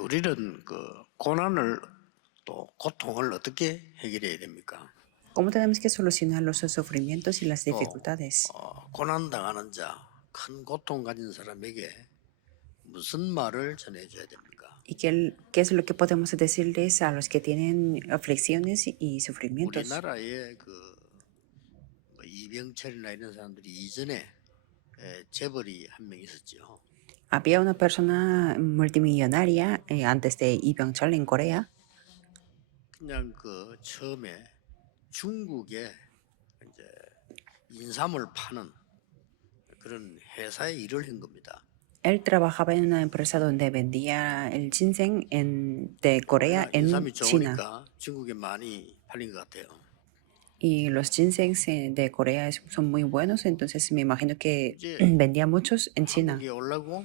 우리는 고난을 또 고통을 어떻게 해결해야 됩니까? ¿Cómo tenemos que solucionar los sufrimientos y las 또 dificultades? 고난 당하는 자, 큰 고통 가진 사람에게 무슨 말을 전해줘야 됩니까? ¿Y qué es lo que podemos decirles a los que tienen aflicciones y sufrimientos? 우리나라에 이병철이나 이런 사람들이 이전에 재벌이 한 명 있었죠. Había una persona multimillonaria antes de Lee Byung-chul en Corea. 그냥 처음에 중국에 이제 인삼을 파는 그런 회사에 일을 한 겁니다. Él trabajaba en una empresa donde vendía el ginseng de Corea en 인삼이 China. 좋으니까 중국에 많이 팔린 것 같아요. Y los ginsengs de Corea son muy buenos, entonces me imagino que 이제 vendía muchos en China. 한국에 오려고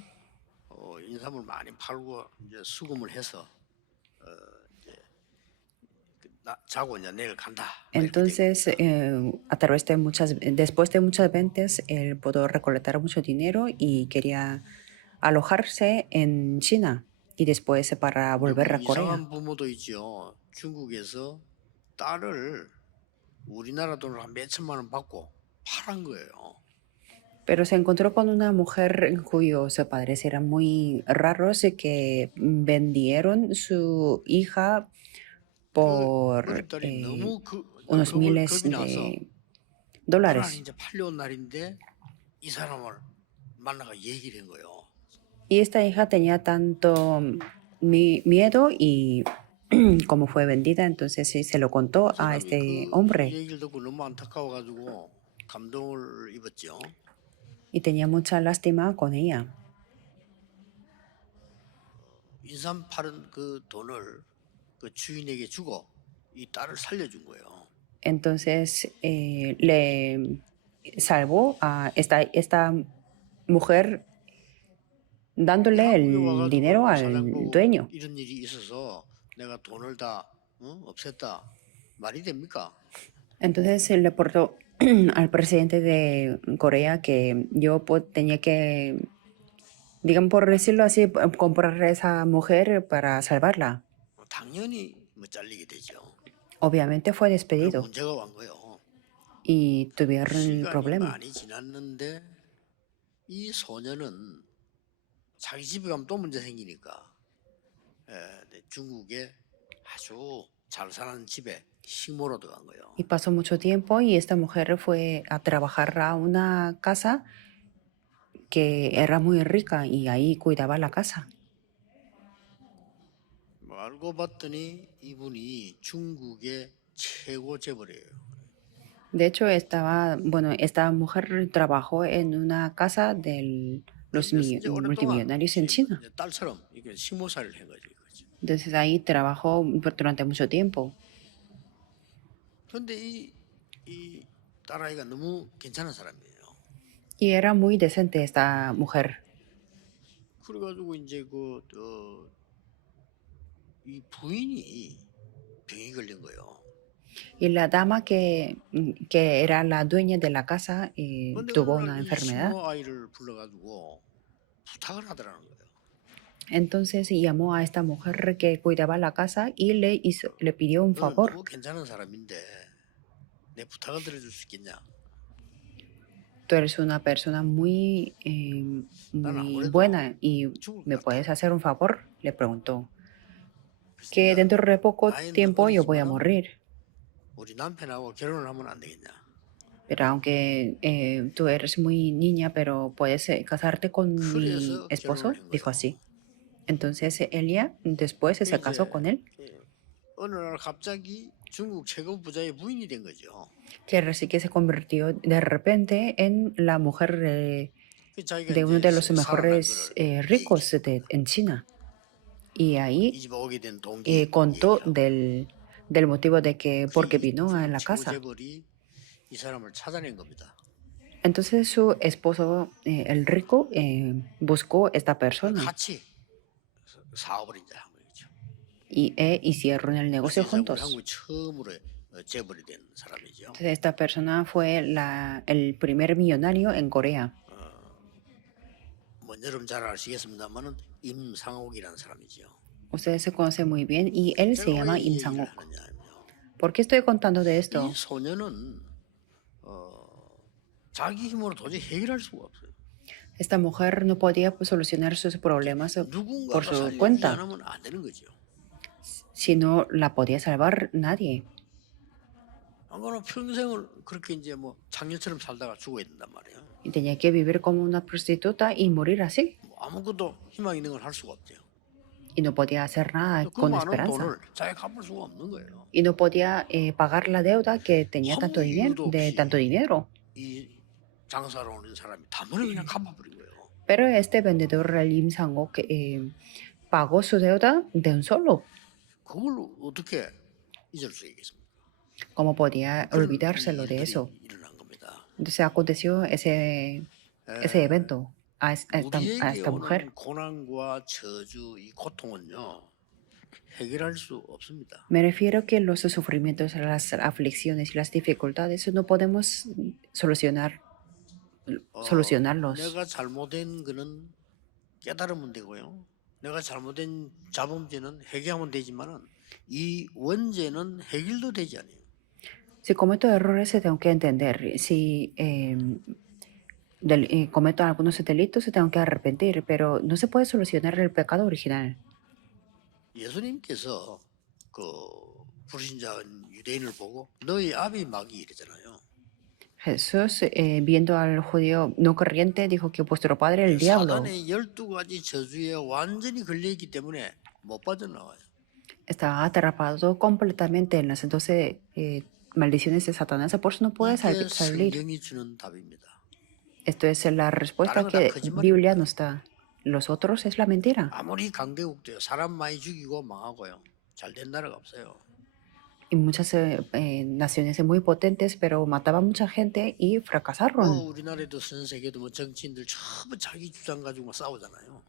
인삼을 많이 팔고 이제 수금을 해서 이제 자고 이제 내일 간다. Entonces, después de muchas ventas, él pudo recolectar mucho dinero y quería alojarse en China y después para volver a Corea. 이상한 부모도 있죠. 중국에서 딸을 우리나라 돈으로 한 몇천만 원 받고 팔은 거예요. Pero se encontró con una mujer cuyos padres eran muy raros y que vendieron su hija por 우리 딸이 너무 unos miles 겁이 나서 de 하나는 dólares. 이제 팔려온 날인데 이 사람을 만나가 얘기를 한 거예요. Y esta hija tenía tanto miedo y como fue vendida, entonces sí, se lo contó a este 그 hombre 얘기를 듣고 너무 안타까워가지고 감동을 입었죠. y tenía mucha lástima con ella. 인삼 파는 그 돈을 그 주인에게 주고 이 딸을 살려준 거예요. Entonces le salvó a esta mujer dándole el dinero al dueño. 이런 일이 있어서 내가 돈을 다 없앴다 말이 됩니까? Entonces se le portó al presidente de Corea que yo tenía que, digamos por decirlo así, comprar a esa mujer para salvarla. 당연히 잘리게 되죠. Obviamente fue despedido 문제가 온 거예요. y tuvieron 시간이 problemas. 많이 지났는데 이 소녀는 자기 집에 가면 또 문제 생기니까 중국에 아주 잘 사는 집에 식모로 들어간 거예요. Y pasó mucho tiempo y esta mujer fue a trabajar a una casa que era muy rica y ahí cuidaba la casa. 알고 봤더니 이분이 중국의 최고 재벌이에요. De hecho, esta mujer trabajó en una casa de los multimillonarios en China. 딸처럼 이게 식모살이를 한 거죠. Entonces ahí trabajó durante mucho tiempo. 그런데 이 딸아이가 너무 괜찮은 사람이에요. Y era muy decente esta mujer. 그래가지고 이제 이 부인이 병이 걸린 거예요. Y la dama que era la dueña de la casa tuvo una enfermedad. 아이를 불러가지고 부탁을 하더라는 거예요. Entonces llamó a esta mujer que cuidaba la casa y le pidió un favor. 너무 괜찮은 사람인데 내 부탁을 들어줄 수 있겠냐? Tú eres una persona muy buena y me puedes hacer un favor, le preguntó. Que dentro de poco tiempo yo voy a morir. 우리 남편하고 결혼을 하면 안 되겠냐? Pero aunque tú eres muy niña, pero puedes casarte con mi esposo, dijo así. Entonces ella después se casó con él. 어느 날 갑자기 중국 최고 부자의 부인이 된 거죠. Que sí que se convirtió de repente en la mujer de uno de los mejores ricos en China. Y ahí contó del motivo de que porque vino a la casa. Entonces su esposo, el rico, buscó esta persona y hicieron el negocio juntos. Entonces esta persona fue el primer millonario en Corea. 여러분 잘 아시겠습니다만은 임상옥이라는 사람이죠. Ustedes se conocen muy bien y él se 제가 왜 llama 이 Im 얘기를 Sang-ok. 하느냐면요. ¿Por qué estoy contando de 이 esto? 소녀는 자기 힘으로 도저히 해결할 수가 없어요. Esta mujer no podía pues, solucionar sus problemas por 누군가가 su 살려주지 cuenta, 않으면 안 되는 거죠. si no la podía salvar nadie. 안 그러면 평생을 그렇게 이제 뭐 장녀처럼 살다가 죽어야 된단 말이에요. Y tenía que vivir como una prostituta y morir así. 뭐 아무것도 희망 있는 걸 할 수가 없죠. Y no podía hacer nada 그 con 많은 esperanza. 돈을 자기가 갚을 수가 없는 거예요. Y no podía pagar la deuda que tenía 아무 이유도 de 없이 tanto dinero. 이 장사로 오는 사람이 단번에 그냥 갚아버린 거예요. Pero este vendedor, el Im Sang-ok, pagó su deuda de un solo. 그걸 어떻게 잊을 수 있겠습니까? ¿Cómo podía 그런 olvidárselo de 일들이 eso? 일어난 겁니다. Entonces aconteció ese 에, evento a 우리에게 esta mujer. 오는 고난과 저주, 이 고통은요 해결할 수 없습니다. Me refiero que los sufrimientos, las aflicciones y las dificultades no podemos solucionarlos. 내가 잘못된 거는 깨달으면 되고요. 내가 잘못된 자범죄는 해결하면 되지만은 이 원죄는 해결도 되지 않아요. Si cometo errores, tengo que entender. Si cometo algunos delitos, tengo que arrepentir, pero no se puede solucionar el pecado original. 예수님께서 그 불신자 유대인을 보고 너희 아비 마귀 이랬잖아요. Jesús, viendo al judío no corriente, dijo que vuestro padre el diablo. 사단의 12가지 저주에 완전히 걸려있기 때문에 못 빠져나와요. Está atrapado completamente en las 12 maldiciones de Satanás, por eso no puede 이게 salir. 성경이 주는 답입니다. Esto es la respuesta 다른 건 다 que 거짓말입니다. Biblia nos da. Los otros es la mentira. 아무리 강대국도요. 사람 많이 죽이고 망하고요. 잘된 나라가 없어요. Y muchas naciones muy potentes, pero mataban mucha gente y fracasaron. 우리나라에도 전 세계도 뭐 정치인들 전부 자기 주장 가지고 싸우잖아요.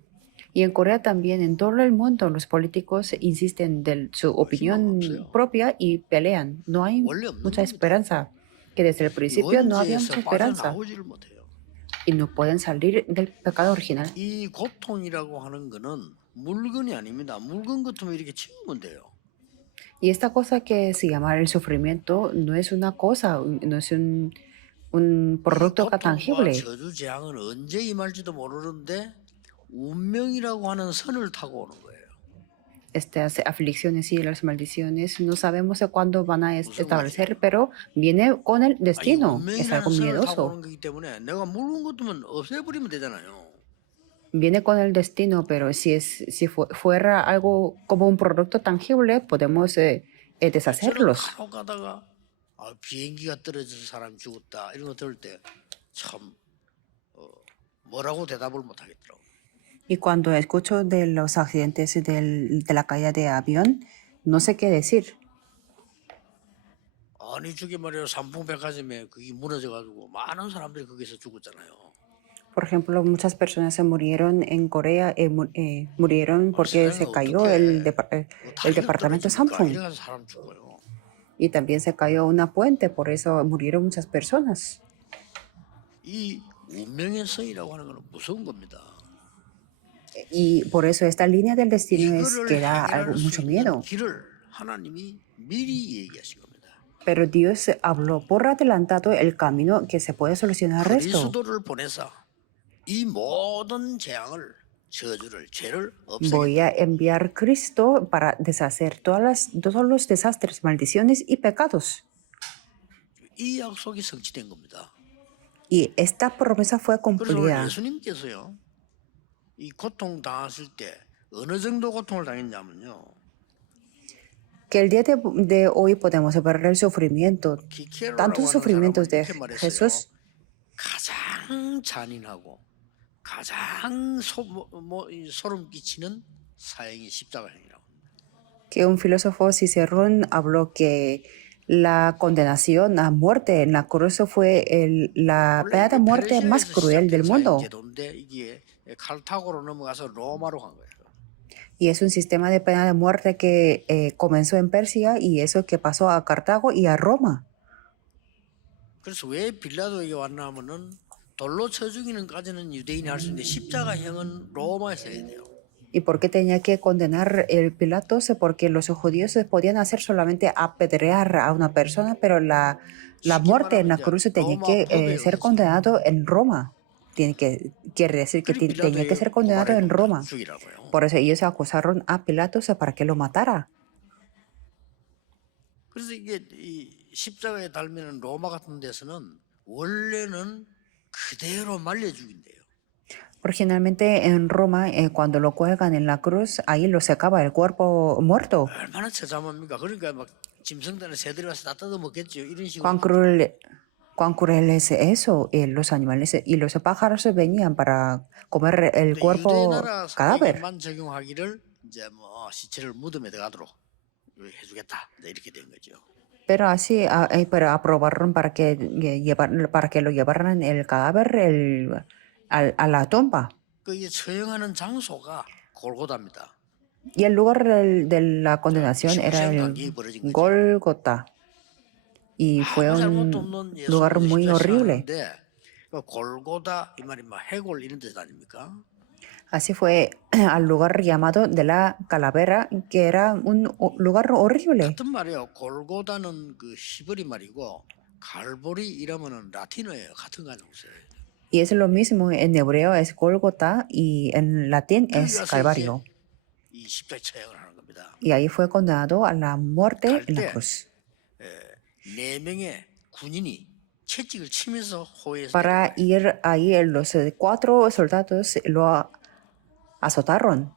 Y en Corea también, en todo el mundo, los políticos insisten de su opinión propia y pelean. No hay mucha esperanza, que desde el principio no había mucha esperanza 빠져나오지를 못해요. y no pueden salir del pecado original. 이 고통이라고 하는 거는 물건이 아닙니다. 물건 같으면 이렇게 치우면 돼요. Y esta cosa que se llama el sufrimiento no es una cosa, no es un producto tangible. 저주 재앙은 언제 임할지도 모르는데 운명이라고 하는 선을 타고 오는 거예요. Estas aflicciones y las maldiciones no sabemos de cuándo van a establecer, pero viene con el destino. Es algo 운명이라는 선을 타고 miedoso. 오는 거기 때문에 내가 물건 같으면 없애버리면 되잖아요. Viene con el destino, pero si fuera algo como un producto tangible, podemos deshacerlos. 저는 간혹 가다가 비행기가 떨어져서 사람 죽었다 이런 거 들을 때 참 뭐라고 대답을 못 하겠더라고요. Y cuando escucho de los accidentes de la caída de avión, no sé qué decir. 아니 저게 말이에요. 삼풍백화점에 그게 무너져가지고 많은 사람들이 거기서 죽었잖아요. Por ejemplo, muchas personas se murieron en Corea, murieron porque se cayó el departamento Samsung. 이래가지고 사람 죽어요. Y también se cayó una puente, por eso murieron muchas personas. 이 운명의 성이라고 하는 건 무서운 겁니다. Y por eso esta línea del destino 이거를 que da 해결할 수 mucho 있는 miedo. 길을 하나님이 미리 얘기하신 겁니다. Pero Dios habló por adelantado el camino que se puede solucionar esto. 그리스도를 보내사 이 모든 재앙을 저주를 죄를 Voy a enviar Cristo para deshacer todos los desastres, maldiciones y pecados. 이 약속이 성취된 겁니다. Y esta promesa fue 그래서 cumplida. 예수님께서요. 이 고통 당하실 때 어느 정도 고통을 당했냐면요. Que el día de hoy podemos ver el sufrimiento, tantos sufrimientos de Jesús. 가장 잔인하고 가장 소름 끼치는 사형이 십자가형이라고. Que un filósofo Cicerón habló que la condenación a muerte en la cruz fue la pena de muerte más cruel del mundo. 이게 칼타고로 넘어가서 로마로 간 거예요. Y es un sistema de pena de muerte que comenzó en Persia y eso que pasó a Cartago y a Roma. 그래서 왜 빌라도에게 왔나 하면은 돌로 쳐 죽이는까지는 유대인이 할 수 있는데 십자가형은 로마에서 해야 돼요. ¿Y por qué tenía que condenar el Pilatos? Porque los judíos podían hacer solamente apedrear a una persona, pero la 쉽게 muerte en 말하면 la 이제 cruz tenía 로마 que 법에 ser 의해서 condenado en Roma. Quiere decir que 그리 tenía que 빌라도에게 ser condenado 고발해 en 놓은 Roma. 죽이라고요. Por eso ellos acusaron a Pilatos para que lo matara. 그래서 이게 이 십자가에 달면은 로마 같은 데서는 원래는 그대로 말려 죽인대요. Originalmente en Roma, cuando lo cuelgan en la cruz, ahí lo secaba el cuerpo muerto. 얼마나 처참합니까? 그러니까 막 짐승들은 새들이 와서 다 뜯어 먹겠죠. 이런 식으로 Cuán cruel, cuán cruel es eso. Los animales y los pájaros venían para comer el 근데 유대 cuerpo cadáver. 나라에게만 적용하기를 이제 뭐 시체를 무덤에 들어가도록 해주겠다. 이제 이렇게 된 거죠. Pero así, pero aprobaron para que, para que lo llevaran el cadáver a la tumba. 그 이 처형하는 장소가 골고다입니다. Y el lugar de la 자, condenación era 15시간 el 간격이 벌어진 거죠. Gólgota. Y fue 아무 잘못도 un 없는 lugar 예수님이 muy 십자가 horrible. 하는데 그 골고다 이 말이 막 해골 이런 뜻 아닙니까? Así fue al lugar llamado de la calavera, que era un lugar horrible. 같은 말이에요. 골고다는 그 히브리 말이고 갈보리 이러면은 라틴어예요. 같은 가정어예요. Y es lo mismo, en hebreo es Gólgota y en latín 거기 es 가서 이제 Calvario. 이 십자가 처형을 하는 겁니다. Y ahí fue condenado a la muerte en la 갈 때 cruz. 네 명의 군인이 채찍을 치면서 호위에서 Para 내려와요. ir ahí, los 4 soldados lo azotaron.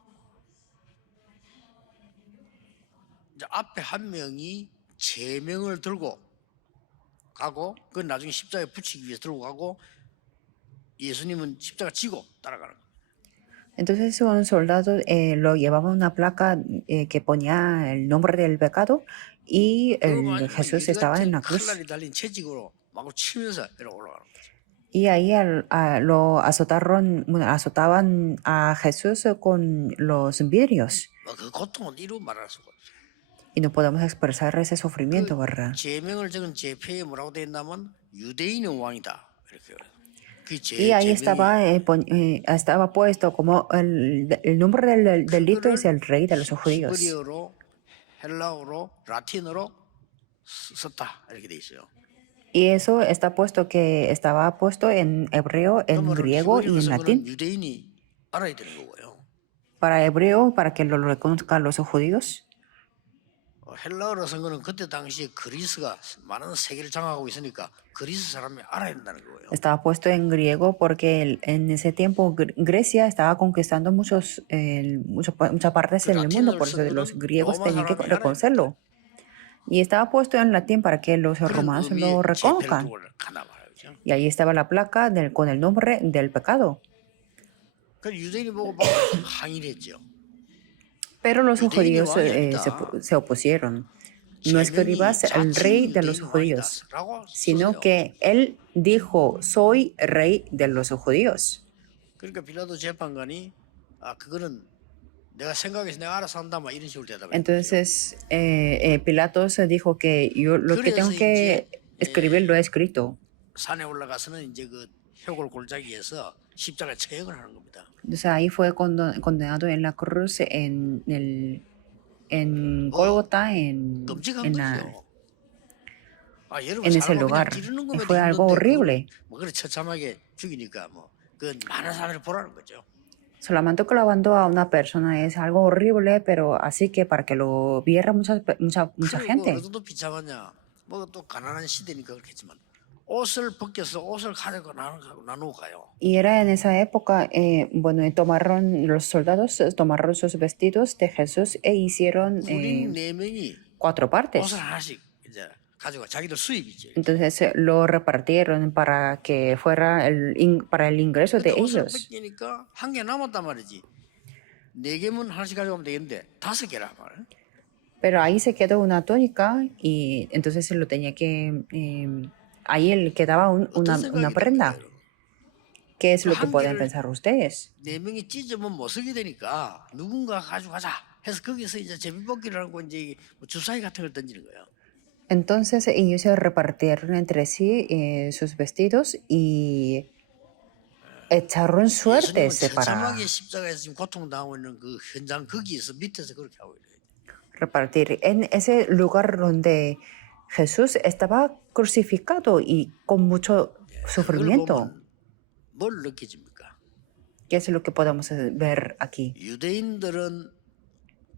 이제 앞에 한 명이 제명을 들고 가고 그 나중에 십자가에 붙이기 위해서 들고 가고 예수님은 십자가 지고 따라가는 거예요. Entonces un soldado lo llevaba una placa que ponía el nombre del pecado y 그거 막 Jesús 유리 estaba en 같은 la cruz. 칼날이 달린 채찍으로 막 치면서 이렇게 올라가는 거죠. Y ahí lo azotaron, bueno, azotaban a Jesús con los vidrios. 그 고통은 이루 말할 수가 없어요. Y no podemos expresar ese sufrimiento, 그 ¿verdad? 제명을 적은 제표에 뭐라고 되어 있냐면 유대인의 왕이다 이렇게 해요. 그 Y ahí 제명이 estaba puesto como el nombre del delito es 그거를 el rey de los judíos. 히브리어로 헬라어로 라틴어로 썼다 이렇게 돼 있어요. Y eso está puesto que estaba puesto en hebreo, en 그러면 griego y en 히브리어에서 latín. 그는 유대인이 알아야 되는 거고요. Para hebreo, para que lo reconozcan los judíos. 헬라어로 쓴 거는 그때 당시에 그리스가 많은 세계를 장악하고 있으니까 그리스 사람이 알아야 된다는 거예요. Estaba puesto en griego porque en ese tiempo Grecia estaba conquistando muchas partes 그 en el mundo, 라틴어를 por 쓴 eso los 거는 griegos 로마 tenían que 사람이 알아야 된다. reconocerlo. Y estaba puesto en latín para que los 그런 romanos 의미의 lo 제패를 reconozcan. 두고 가나 말이죠. Y ahí estaba la placa con el nombre del pecado. 그 유대인이 보고 막 항의를 했죠. Pero los 유대인이 judíos 왕이 아니다. se opusieron. No 제명이 escribas el rey 자칭 de los 유대인 judíos, 왕이다라고 sino 썼어요. que él dijo, soy rey de los judíos. 그러니까 빌라도 재판관이 그거는 내가 생각해서 내가 알아서 한다 막 이런 식으로 대답을 했죠. Entonces Pilatos dijo que yo lo que tengo que escribir lo he escrito. 산에 올라가서는 이제 그 혈골 골짜기에서 십자가 처형을 하는 겁니다. Entonces ahí fue condenado en la cruz en Gólgota, 끔찍한 en 거죠. 여러분 ese 사람을 그냥 lugar. 찌르는 거면 Fue algo 힘든데 horrible. 뭐 그렇게 처참하게 죽이니까 뭐 그 많은 사람들이 보라는 거죠. Solamente clavando a una persona es algo horrible, pero así que para que lo viera mucha 그리고 gente. 어느 정도 비참하냐? 뭐 또 가난한 시대니까 그렇겠지만 옷을 벗겨서 옷을 가지고 나누고 가요. Y era en esa época, bueno, los soldados tomaron sus vestidos de Jesús e hicieron 군인 4명이 4 partes. 옷을 하나씩 이제 가지고 자기들 수입이죠. Entonces lo repartieron para que fuera para el ingreso de 근데 옷을 ellos. 벗기니까 한 개 남았단 말이지. 4개면 하나씩 가져가면 되겠는데 5개라 말. Pero ahí se quedó una túnica y entonces se lo tenía que... ahí le quedaba 어떤 una 생각이 prenda. 듭니까, 여러분? ¿Qué es lo que 한 pueden 개를 pensar ustedes? 4명이 찢으면 못 쓰게 되니까 누군가 가져가자 해서 거기서 이제 제비뽑기를 하고 이제 뭐 주사위 같은 걸 던지는 거예요. Entonces ellos se repartieron entre sí sus vestidos y echaron 예수님은 suertes 처참하게 십자가에서 지금 고통당하고 있는 그 현장 거기에서 밑에서 그렇게 하고 있어요. repartir en ese lugar donde Jesús estaba crucificado y con mucho 그걸 sufrimiento. 보면 뭘 느끼집니까? ¿Qué es lo que podemos ver aquí? 유대인들은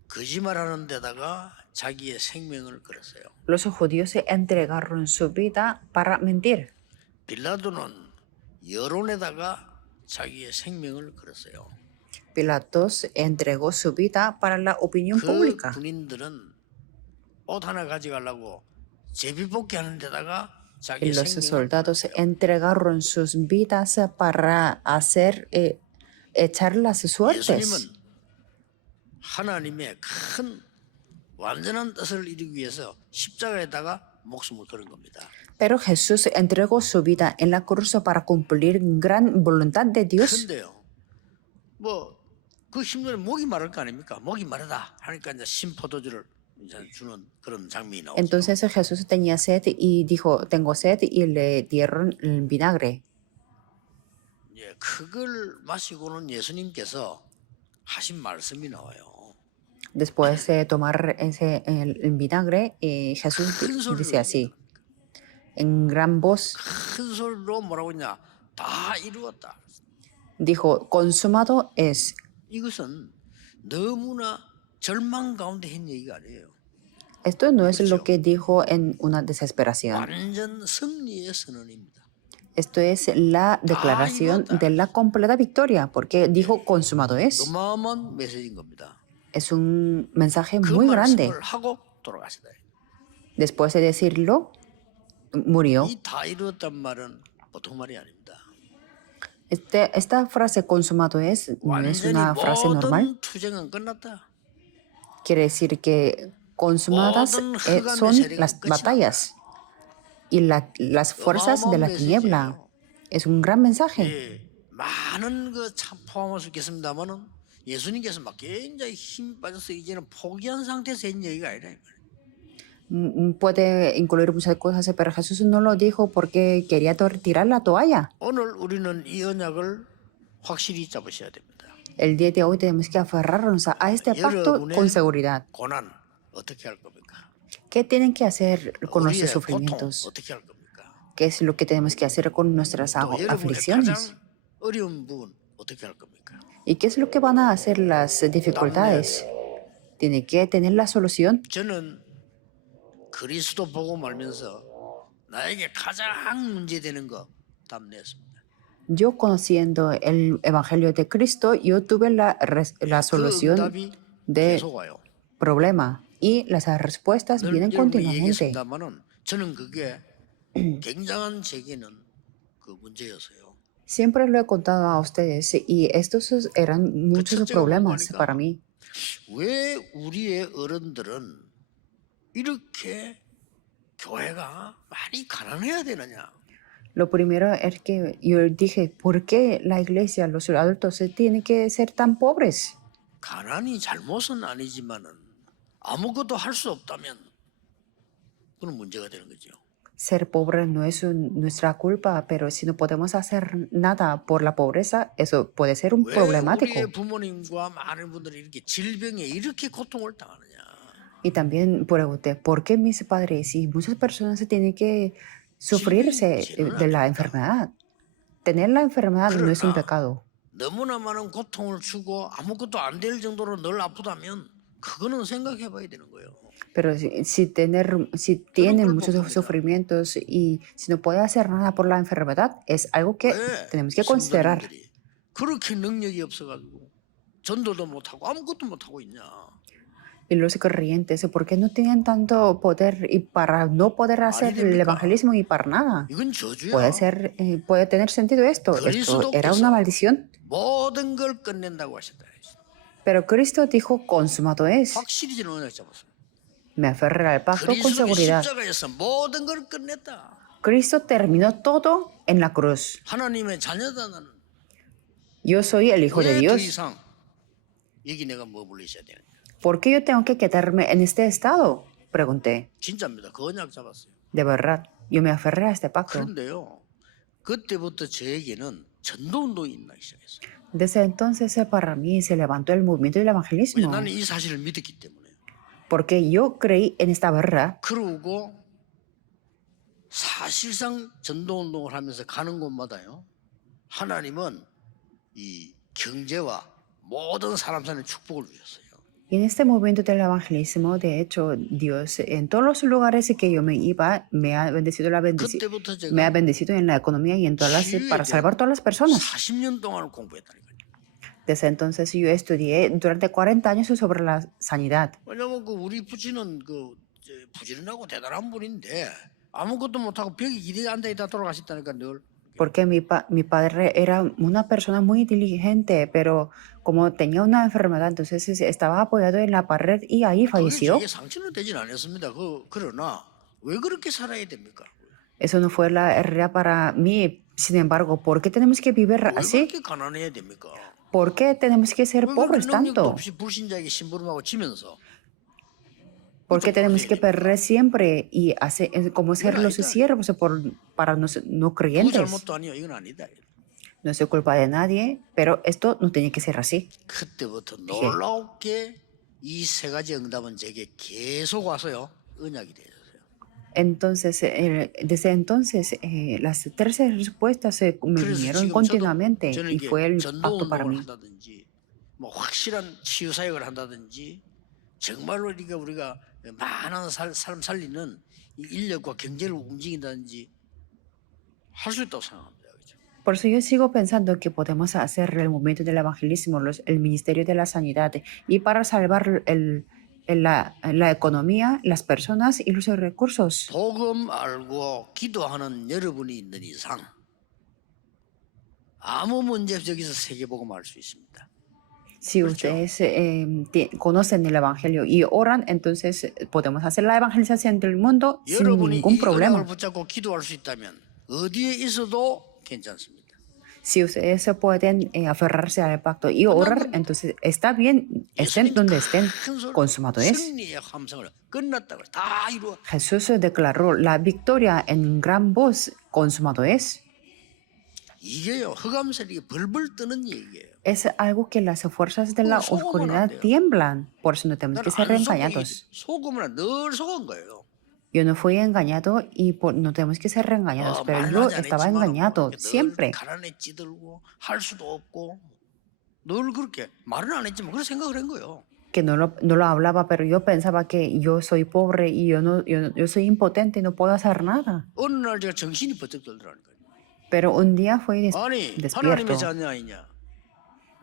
거짓말하는 데다가 자기의 생명을 걸었어요. Los judíos se entregaron su vida para mentir. 빌라도는 여론에다가 자기의 생명을 걸었어요. Pilatos entregó su vida para la opinión 그 pública. 군인들은 옷 하나 가져가려고 제비뽑기 하는 데다가 Y 자기의 los 생명을 soldados 걸었어요. entregaron sus vidas para hacer echar las suertes. 예수님은 하나님의 큰 완전한 뜻을 이루기 위해서 십자가에다가 목숨을 걸은 겁니다. Pero Jesús entregó su vida en la cruz para cumplir gran voluntad de Dios. 근데요, 그 힘들면 목이 마를 거 아닙니까? 목이 마르다 하니까 이제 신포도주를 이제 주는 그런 장면이 나오죠. Entonces Jesús tenía sed y dijo, tengo sed, y le dieron el vinagre. 예, 그걸 마시고는 예수님께서 하신 말씀이 나와요. Después de tomar el vinagre, Jesús 큰 소리로 dice así, 얘기합니다. en gran voz, 큰 소리로 뭐라고 했냐? 다 이루었다. dijo, consumado es. 이것은 너무나 절망 가운데 한 얘기가 아니에요. Esto no es lo que dijo en una desesperación. 완전 승리의 선언입니다. Esto es la declaración de la completa victoria, porque dijo consumado es. 어마어마한 메시지인 겁니다. Es un mensaje 그 muy grande. 말씀을 하고 돌아가시다. Después de decirlo, murió. 이 다 이루었단 말은 보통 말이 아닙니다. Esta frase consumado es no es 완전히 una frase normal. 모든 투쟁은 끝났다. Quiere decir que consumadas son las batallas y las fuerzas de la tiniebla. Es un gran mensaje. 예, 많은 그 참 포함할 수 있겠습니다만은 예수님께서 막 굉장히 힘이 빠져서 이제는 포기한 상태에서 한 얘기가 아니라 이 말이에요. Puede incluir muchas cosas, pero Jesús no lo dijo porque quería tirar la toalla. 오늘 우리는 이 언약을 확실히 잡으셔야 됩니다. El día de hoy tenemos que aferrarnos a este pacto con seguridad. 고난 어떻게 할 겁니까? ¿Qué tienen que hacer con 우리의 nuestros 고통 sufrimientos? 어떻게 할 겁니까? ¿Qué es lo que tenemos que hacer con nuestras 또 여러분의 aflicciones? 가장 어려운 부분 어떻게 할 겁니까? ¿Y qué es lo que van a hacer las dificultades? Tiene que tener la solución. 저는 그리스도 보고 말면서 나에게 가장 문제되는 거 답냈습니다. Yo conociendo el Evangelio de Cristo, yo tuve la 그 solución 응답이 de 계속 와요. problema y las respuestas 늘 vienen 여러분이 continuamente. 얘기했습니다만은 저는 그게 굉장한 제게는 그 문제였어요. Siempre lo he contado a ustedes y estos eran muchos 첫째가 problemas 뭐니까? para mí. 왜 우리의 어른들은 이렇게 교회가 많이 가난해야 되느냐? Lo primero es que yo dije, ¿por qué la iglesia, los adultos, tienen que ser tan pobres? 가난이 잘못은 아니지만은 아무것도 할 수 없다면 그건 문제가 되는 거죠. Ser pobre no es nuestra culpa, pero si no podemos hacer nada por la pobreza, eso puede ser un 왜 problemático. 우리의 부모님과 많은 분들이 이렇게 질병에 이렇게 고통을 당하느냐? Y también pregunté, ¿por qué mis padres y muchas personas tienen que sufrirse de la enfermedad? Tener la enfermedad no es un pecado. 너무나 많은 고통을 주고 아무것도 안 될 정도로 늘 아프다면 그거는 생각해 봐야 되는 거예요. Pero si tienen muchos sufrimientos y si no puede hacer nada por la enfermedad, es algo que tenemos que considerar. 성도님들이 그렇게 능력이 없어가지고 전도도 못하고 아무것도 못하고 있냐? Y los creyentes, ¿por qué no tienen tanto poder y para no poder hacer el evangelismo y para nada? 이건 저주야. Puede tener sentido esto. Esto era una maldición. 모든 걸 끝낸다고 하셨다. Pero Cristo dijo, consumado es. 확실히 저는 언약 잡았어요. Me aferré al pacto con 그리스도의 seguridad. 십자가에서 모든 걸 끝냈다. Cristo terminó todo en la cruz. 하나님의 자녀다 나는. Yo soy el Hijo de 왜 더 Dios. 이상 여기 내가 머물러 있어야 되느냐? ¿Por qué yo tengo que quedarme en este estado? Pregunté. 진짜입니다. 그 언약 잡았어요. De verdad, yo me aferré a este pacto. 그런데요. 그때부터 저에게는 전도 운동이 일어나기 시작했어요. Desde entonces para mí se levantó el movimiento del 왜냐 evangelismo, 나는 이 사실을 믿었기 때문에. porque yo creí en esta verdad. 그러고 사실상 전도 운동을 하면서 가는 곳마다요. 하나님은 이 경제와 모든 사람 사는 축복을 주셨어요. Y en este movimiento del evangelismo, de hecho, Dios en todos los lugares que yo me iba, me ha bendecido, 그때부터 me ha 제가 bendecido en la economía y en todas las, 치유에 para salvar 대한 todas las personas. 40년 동안을 공부했다니까요. Desde entonces yo estudié durante 40 años sobre la sanidad. 왜냐면 그 우리 부친은 그 부지런하고 대단한 분인데 아무것도 못하고 벽에 기대에 앉아 있다 돌아가셨다니까 늘. Porque mi padre era una persona muy diligente, pero como tenía una enfermedad, entonces estaba apoyado en la pared y ahí 그게 falleció. 저에게 상처는 되진 않았습니다. 그러나 왜 그렇게 살아야 됩니까? Eso no fue la herida para mí. Sin embargo, ¿por qué tenemos que vivir 왜 así? 그렇게 가난해야 됩니까? ¿Por qué tenemos que ser 왜 그렇게 pobres 능력도 tanto? 없이 불신자에게 심부름하고 지면서 ¿Por qué tenemos que perder siempre y como ser Mira, los ahí está. siervos para los no 그 creyentes? 잘못도 아니요. 이건 아니다. No es culpa de nadie, pero esto no tiene que ser así. 그때부터 놀랍게 이 세 가지 응답은 제게 계속 와서요. 언약이 되었어요. Entonces, desde entonces, las tres respuestas me 그래서 vinieron 지금 continuamente 저는 y 이게 fue el 전도 pacto para 운동을 mí. 한다든지 뭐 확실한 치유 사역을 한다든지 정말로 우리가 많은 사람 살리는 이 인력과 경제를 움직인다든지 할 수 있다고 생각합니다. 그렇죠? Por eso yo sigo pensando que podemos hacer el movimiento del evangelismo, el ministerio de la sanidad, y para salvar la economía, las personas y los recursos. 복음 알고 기도하는 여러분이 있는 이상 아무 문제 없이 여기서 세계복음 할 수 있습니다. Si ustedes conocen el evangelio y oran, entonces podemos hacer la evangelización del mundo sin 여러분이 ningún 이 언약을 problema. 붙잡고 기도할 수 있다면 어디에 있어도 괜찮습니다. Si ustedes se pueden aferrarse al pacto y orar, entonces está bien, estén donde estén, consumado es. 승리의 함성을 끝났다고 다 이루어. Jesús declaró la victoria en gran voz, consumado es. 이게요 흑암세력이 벌벌 뜨는 얘기예요. Es algo que las fuerzas de la oscuridad tiemblan, por eso no tenemos que ser engañados. 속으면 늘 속은 거예요. Yo no fui engañado y no tenemos que ser reengañados, pero yo estaba engañado siempre. 가난에 찌들고 할 수도 없고 늘 그렇게 말은 안 했지만 그런 생각을 한 거예요. Que no lo hablaba, pero yo pensaba que yo soy pobre y yo soy impotente y no puedo hacer nada. 어느 날 제가 정신이 번쩍 들더라니까요. Pero un día fui 아니 despierto. 하나님의 자녀이냐?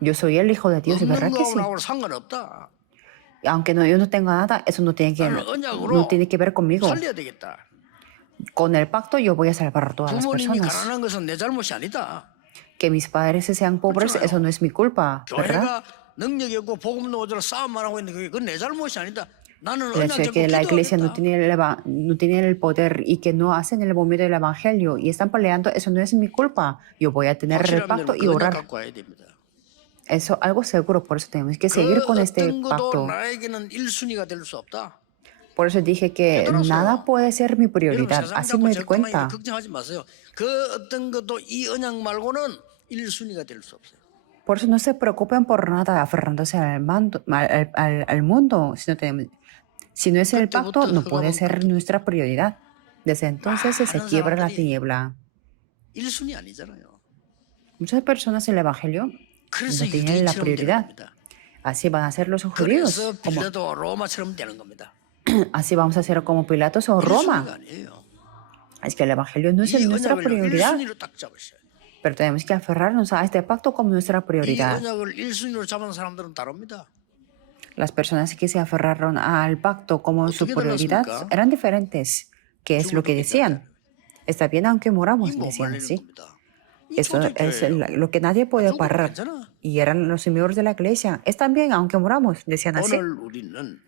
Yo soy el hijo de Dios, 없는 ¿verdad que sí? 거하고는 상관없다. Aunque yo no tenga nada, eso no tiene que ver conmigo. 살려야 되겠다. Con el pacto yo voy a salvar a todas las 부모님이 personas. 가난한 것은 내 잘못이 아니다. Que mis padres sean pobres, eso no es mi culpa, ¿verdad? 교회가 능력이 없고 복음도 오더라 싸움만 하고 있는데 그건 내 잘못이 아니다. 나는 El hecho de que la iglesia no 기도하겠다. tiene el poder y que no hacen el movimiento del evangelio y están peleando, eso no es mi culpa. Yo voy a tener el pacto y orar. 갖고 와야 됩니다. Eso algo seguro, por eso tenemos que seguir con este 어떤 것도 pacto. 나에게는 1순위가 될 수 없다. Por eso dije que nada puede ser mi prioridad. 여러분 Así 세상 me 잡고 di cuenta. 걱정하지 마세요. 그 어떤 것도 이 언약 말고는 1순위가 될 수 없어요. Por eso no se preocupen por nada aferrándose al mundo. Si no es el pacto, no puede ser nuestra prioridad. Desde entonces se quiebra la tiniebla. 1순위 아니잖아요. Muchas personas en el evangelio 그래서 no tienen la 유대인처럼 되는 prioridad. 겁니다. Así van a ser los 그래서 judíos. 빌라도 로마처럼 되는 겁니다. Así vamos a ser como Pilatos o 1순위가 Roma. 아니에요. Es que el evangelio no es 이 nuestra 언약을 prioridad. 1순위로 딱 잡으셔야 돼요. Pero tenemos que aferrarnos a este pacto como nuestra 이 prioridad. 언약을 1순위로 잡은 사람들은 다릅니다. Las personas que se aferraron al pacto como su prioridad eran diferentes. ¿Qué es lo que decían? Está bien aunque moramos, 이못 decían 말리는 así. 겁니다. Eso es lo que nadie puede parar. Y eran los miembros de la iglesia. Está bien aunque moramos, decían así. 오늘 우리는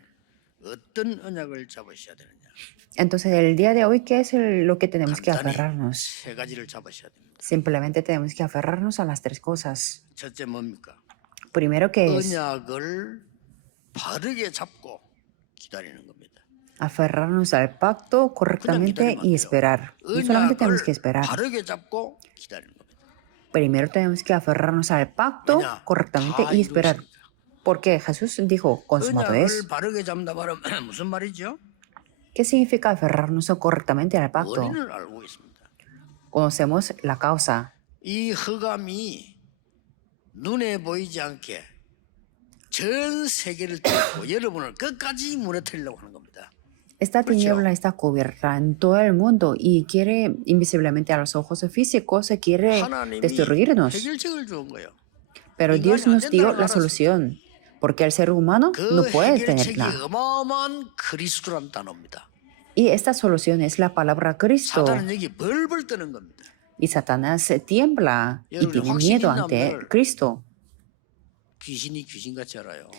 어떤 언약을 잡으셔야 되느냐? Entonces, el día de hoy, ¿qué es lo que tenemos que 간단히 aferrarnos? 세 가지를 잡으셔야 됩니다. Simplemente tenemos que aferrarnos a las tres cosas. 첫째 뭡니까? Primero, que es 언약을 바르게 잡고 기다리는 겁니다. aferrarnos al pacto correctamente y esperar. No solamente tenemos que 언약을 esperar. 바르게 잡고 기다리는 겁니다. primero tenemos que aferrarnos al pacto 왜냐? correctamente 다 y esperar. 이루었습니다. Porque Jesús dijo, consumado es. 언약을 바르게 잡는다 말은 무슨 말이죠? ¿Qué significa aferrarnos correctamente al pacto? 원인을 알고 있습니다. Conocemos la causa. 이 흑암이 눈에 보이지 않게 전 세계를 뚫고 여러분을 끝까지 무너뜨리려고 하는 겁니다. Esta tiniebla está cubierta en todo el mundo y quiere invisiblemente a los ojos físicos, quiere 하나님이 destruirnos. 해결책을 준 거예요. Pero Dios nos dio la solución, porque el ser humano no 그 puede 해결책이 tenerla. 어마어마한 그리스도란 단어입니다. Y esta solución es la palabra Cristo. 사단은 여기 벌벌 떠는 겁니다. Y Satanás tiembla y 여러분이 tiene 확신 miedo 있는 ante 분들 Cristo. 귀신이 귀신같이 알아요.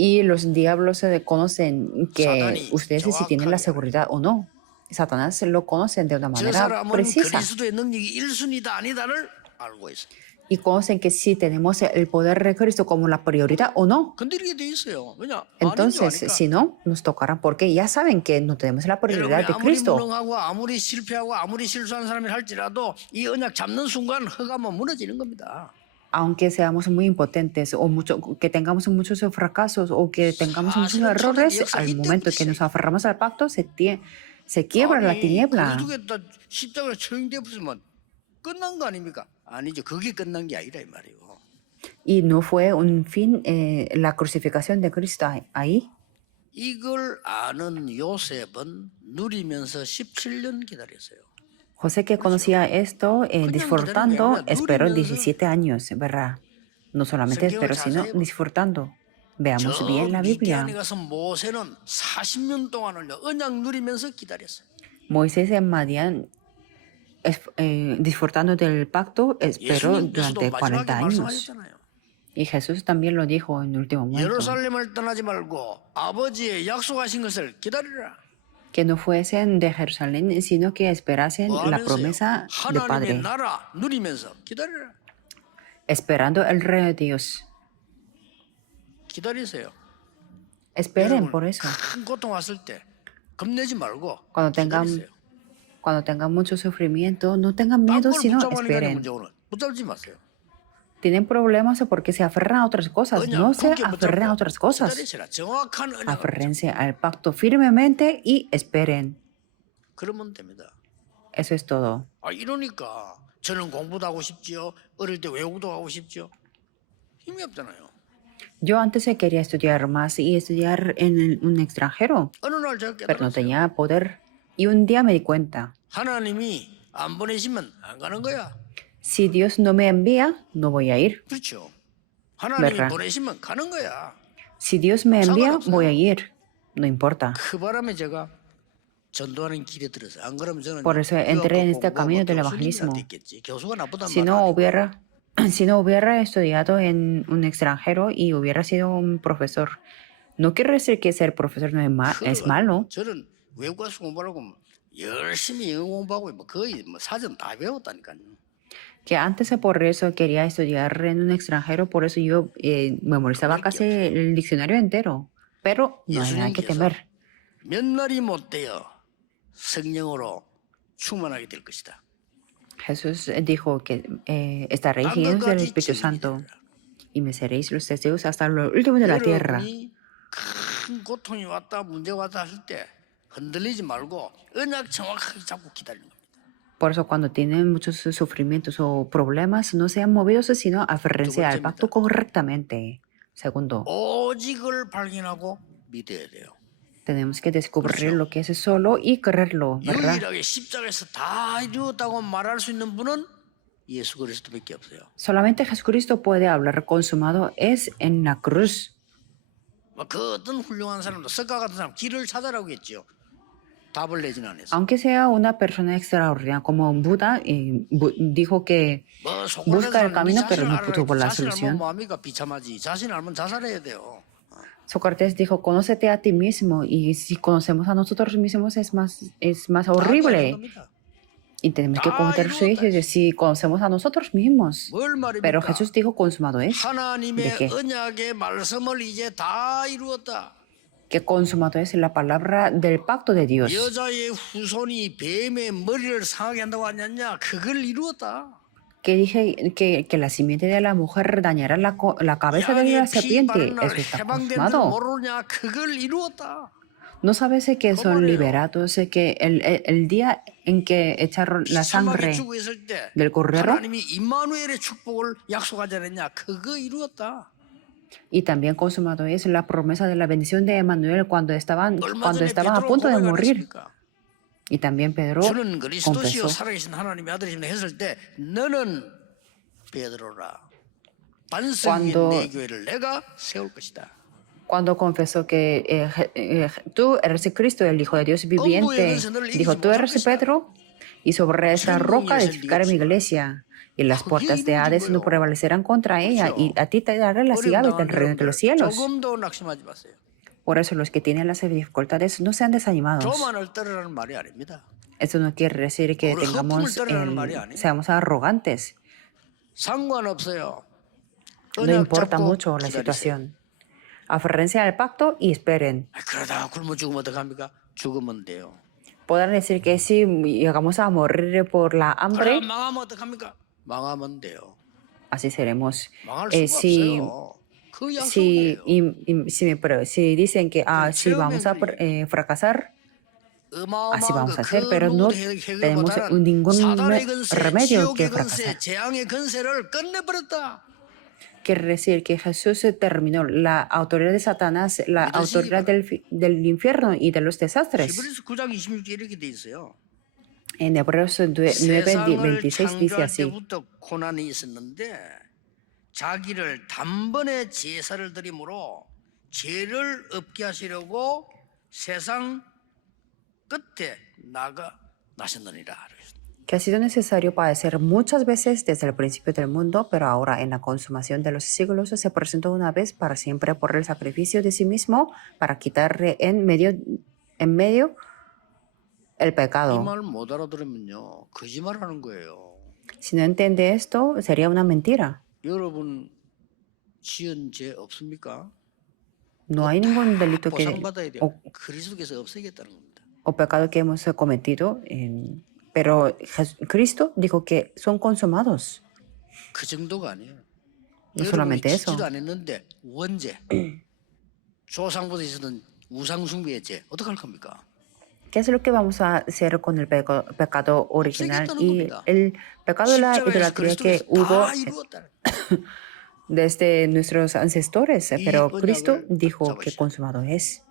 Y los diablos conocen que 사단이 ustedes si tienen la 정확하게 seguridad o no. Satanás lo conocen de una 저 manera 사람은 precisa. 그리스도의 능력이 1순위다 아니다를 알고 있어요. Y conocen que si tenemos el poder de Cristo como la prioridad o no. 건드리게 돼 있어요. 왜냐? Entonces, 아니죠, si no, nos tocará porque ya saben que no tenemos la prioridad de 아무리 Cristo. 무능하고 아무리 실패하고 아무리 실수한 사람이 할지라도 이 언약 잡는 순간 흑암은 무너지는 겁니다. Aunque seamos muy impotentes o que tengamos muchos fracasos o que tengamos muchos errores, al momento que nos aferramos al pacto, se quiebra la tiniebla. 그리스도께다 십자가에 처형돼 버리면 끝난 거 아닙니까? 아니죠. 그게 끝난 게 아니라 이 말이에요. Y no fue un fin la crucificación de Cristo ahí. 이걸 아는 요셉은 누리면서 17년 기다렸어요. José, que conocía esto, disfrutando, esperó 17 años, ¿verdad? No solamente esperó, sino disfrutando. Veamos bien la Biblia. 미디안에 가서 모세는 40년 동안을요 언약 누리면서 기다렸어요. Moisés en Madián, disfrutando del pacto, esperó durante 40 años. 말씀하셨잖아요. Y Jesús también lo dijo en el último momento, 예루살렘을 떠나지 말고 아버지의 약속하신 것을 기다리라. que no fuesen de Jerusalén, sino que esperasen la 하면서요. promesa del 하나님의 Padre, 나라 누리면서 기다리라. esperando el rey de Dios. 기다리세요. Esperen por eso. 큰 고통 왔을 때 겁내지 말고 Cuando 기다리세요. tengan mucho sufrimiento, no tengan miedo, 땅굴 sino 붙잡아내는 esperen. 문제는 붙잡지 마세요. Tienen problemas porque se aferran a otras cosas. No se 굳게 aferren a 붙잡고 otras cosas. 기다리시라. 정확한 언약. Aférrense al pacto firmemente y esperen. 그러면 됩니다. Eso es todo. 이러니까 저는 공부도 하고 싶지요. 어릴 때 외국도 하고 싶지요. 힘이 없잖아요. Yo antes quería estudiar más y estudiar en un extranjero, 어느 날 제가 pero no 깨달았어요. tenía poder. Y un día me di cuenta, 하나님이 안 보내시면 안 가는 거야. si Dios no me envía, no voy a ir. 그렇죠. 하나님이 verdad. 보내시면 가는 거야. Si Dios me envía, 상관없어요. voy a ir. No importa. 그 바람에 제가 전도하는 길에 들어서 안 그러면 저는 Por eso entré en este camino del evangelismo. 교수가 나쁘단 Si 말 no 아니고. si no hubiera estudiado en un extranjero y hubiera sido un profesor, no quiere decir que ser profesor no es malo. 저는 외국 가서 공부하려고 열심히 영어 공부하고 거의 사전 다 배웠다니까요. Que antes por eso quería estudiar en un extranjero, por eso yo memorizaba casi el diccionario entero. Pero no hay nada que temer. 몇 날이 못 되어 성령으로 충만하게 될 것이다. Jesús dijo que estaréis llenos del Espíritu Santo y me seréis los testigos hasta lo último de la tierra. 여러분이 큰 고통이 왔다 문제가 왔다 할 때 흔들리지 말고 언약 정확하게 잡고 기다리는 겁니다. Por eso cuando tienen muchos sufrimientos o problemas, no sean movidos, sino aférrense al pacto correctamente. Segundo, 오직을 발견하고 믿어야 돼요. tenemos que descubrir lo que es solo y creerlo, ¿verdad? 유일하게 십자가에서 다 이루었다고 말할 수 있는 분은 예수 그리스도밖에 없어요. Solamente Jesucristo puede hablar consumado es en la cruz. 그 어떤 훌륭한 사람도 석가 같은 사람 길을 찾아라고 했죠. 답을 내진 않았어요. Aunque sea una persona extraordinaria como Buda, dijo que busca el camino pero no tuvo la 자신 알면 solución. 뭐합니까? 비참하지. 자신 알면 자살해야 돼요. Sócrates dijo, conócete a ti mismo, y si conocemos a nosotros mismos es más horrible. Y tenemos que cometer suicidio si conocemos a nosotros mismos. 뭘 Pero 말입니까? Jesús dijo, consumado es. 하나님의 ¿De qué? 언약의 말씀을 이제 다 이루었다. Que consumado es la palabra del pacto de Dios. 여자의 후손이 뱀의 머리를 상하게 한다고 하냐냐? 그걸 이루었다. que dije que la simiente de la mujer dañará la cabeza de la 양의 피 serpiente. 바른 날 Eso está 해방된 줄 consumado. 모르냐? 그걸 이루었다. ¿No sabes que 그 son 말이에요. liberados? Que el día en que echaron la 비참하게 sangre 죽어 있을 때 del cordero 하나님이 임마누엘의 축복을 약속하지 않았냐? 그거 이루었다. y también consumado es la promesa de la bendición de Emmanuel cuando estaban 얼마 전에 a 베드로 punto de 고백 안 morir. 했습니까? Y también Pedro 주는 그리스도시요 confesó. 살아계신 하나님의 아들이시라 했을 때 너는 베드로라. 반석 위에 Cuando 내 교회를 내가 세울 것이다. Cuando confesó que tú eres Cristo, el Hijo de Dios 검부의 viviente, 권세 너를 dijo, 이기지 tú 못할 eres 것이다. Pedro, y sobre esa 천국 roca 열쇠를 네가 edificaré mi 붙이거라. iglesia, y las 그게 puertas de 이루어진 Hades no 거예요. prevalecerán contra ella, y 그렇죠? a ti te daré las 어려움 llaves del 당하는 reino de los 여러분들 cielos. 조금도 낙심하지 마세요. Por eso los que tienen las dificultades no sean desanimados. 교만을 떨으라는 말이 아닙니다. Eso no quiere decir que 우리 허풍을 떨으라는 말이 아니에요. seamos arrogantes. 상관없어요. No 언약 importa 잡고 mucho la 기다리세요. situación. Aférrense al pacto y esperen. 그러다가 굶어 죽으면 어떡합니까? 죽으면 돼요. Podrán decir que si llegamos a morir por la hambre, 그러다 망하면 어떡합니까? 망하면 돼요. así seremos. 망할 수가 Si 없어요. 그 si, 약속이에요. si dicen que si vamos a fracasar, así vamos a hacer, pero no tenemos ningún 사단의 근세, remedio que 지옥의 fracasar. 근세, 재앙의 근세를 끝내버렸다. Quiere decir que Jesús terminó la autoridad de Satanás, la autoridad del infierno y de los desastres. 히브리서 9장 26절 이렇게 돼 있어요. En Hebreos 9:26 dice 창조할 así. 때부터 고난이 있었는데 자기를 단번에 제사를 드림으로 죄를 없게 하시려고 세상 끝에 나셨느니라. Que ha sido necesario padecer muchas veces desde el principio del mundo, pero ahora en la consumación de los siglos se presentó una vez para siempre por el sacrificio de sí mismo para quitarle en medio el 이 pecado. 말 못 알아들으면요 거짓말하는 거예요. Si no entiende esto, sería una mentira. 여러분 지은 죄 없습니까? No hay ningún delito 보상받아야 돼요. 그리스도께서 없애겠다는 겁니다. o pecado que hemos cometido, pero Cristo dijo que son consumados. 그 정도가 아니에요. No solamente 여러분이 eso. 짓지도 않았는데 원죄, 조상부터 있었던 우상숭배의 죄 어떻게 할 겁니까? ¿Qué es lo que vamos a hacer con el pecado original 없애겠다는 y 겁니다. el pecado de la 십자가에서 idolatría que 그리스도께서 hubo 다 이루었다. desde nuestros ancestores? Pero 언약을 Cristo dijo que 붙잡으시오. consumado es.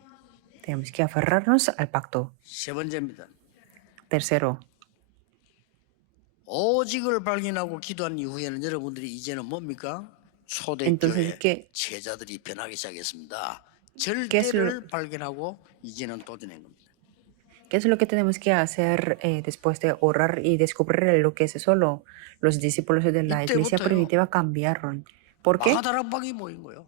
Tenemos que aferrarnos al pacto. 세 번째입니다. Tercero, 오직을 발견하고 기도한 이후에는 여러분들이 이제는 뭡니까? Entonces, 초대교회 ¿qué, 제자들이 변하기 시작했습니다. ¿qué es 절대를 발견하고 이제는 도전한 겁니다. qué es lo que tenemos que hacer después de orar y descubrir lo que es solo? Los discípulos de la iglesia 이때부터요. primitiva cambiaron. ¿Por qué? 마가다락방이 모인 거예요.